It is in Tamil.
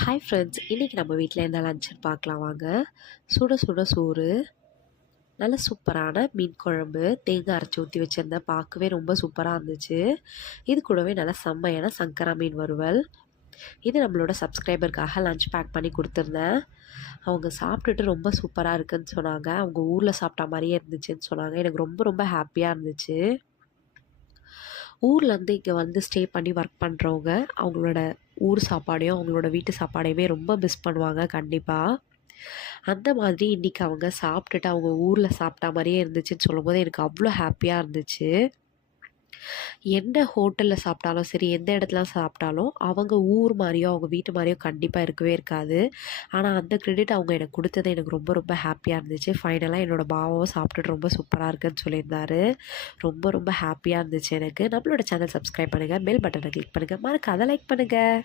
ஹாய் ஃப்ரெண்ட்ஸ், இன்றைக்கி நம்ம வீட்டில் என்ன லஞ்சுன்னு பார்க்கலாம் வாங்க. சுட சுட சோறு, நல்ல சூப்பரான மீன் குழம்பு, தேங்காய் அரைச்சி ஊற்றி வச்சுருந்தேன். பார்க்கவே ரொம்ப சூப்பராக இருந்துச்சு. இது கூடவே நல்லா செம்மையான சங்கரா மீன் வறுவல். இது நம்மளோட சப்ஸ்கிரைபருக்காக லஞ்ச் பேக் பண்ணி கொடுத்துருந்தேன். அவங்க சாப்பிட்டுட்டு ரொம்ப சூப்பராக இருக்குதுன்னு சொன்னாங்க. அவங்க ஊரில் சாப்பிட்டா மாதிரியே இருந்துச்சுன்னு சொன்னாங்க. எனக்கு ரொம்ப ரொம்ப ஹாப்பியாக இருந்துச்சு. ஊர்லேருந்து இங்கே வந்து ஸ்டே பண்ணி ஒர்க் பண்ணுறவங்க அவங்களோட ஊர் சாப்பாடையும் அவங்களோட வீட்டு சாப்பாடையுமே ரொம்ப மிஸ் பண்ணுவாங்க கண்டிப்பாக. அந்த மாதிரி இன்றைக்கி அவங்க சாப்பிட்டுட்டு அவங்க ஊரில் சாப்பிட்டா மாதிரியே இருந்துச்சுன்னு சொல்லும்போது எனக்கு அவ்வளோ ஹாப்பியாக இருந்துச்சு. எந்த ஹோட்டலில் சாப்பிட்டாலும் சரி, எந்த இடத்துல சாப்பிட்டாலும் அவங்க ஊர் மாதிரியோ அவங்க வீட்டு மாதிரியோ கண்டிப்பாக இருக்கவே இருக்காது. ஆனால் அந்த கிரெடிட் அவங்க எனக்கு கொடுத்தது எனக்கு ரொம்ப ரொம்ப ஹாப்பியாக இருந்துச்சு. ஃபைனலாக என்னோடய பாவாவும் சாப்பிட்டுட்டு ரொம்ப சூப்பராக இருக்குன்னு சொல்லியிருந்தாரு. ரொம்ப ரொம்ப ஹாப்பியாக இருந்துச்சு எனக்கு. நம்மளோட சேனல் சப்ஸ்கிரைப் பண்ணுங்கள், பெல் பட்டனை கிளிக் பண்ணுங்கள், மறக்காத லைக் பண்ணுங்கள்.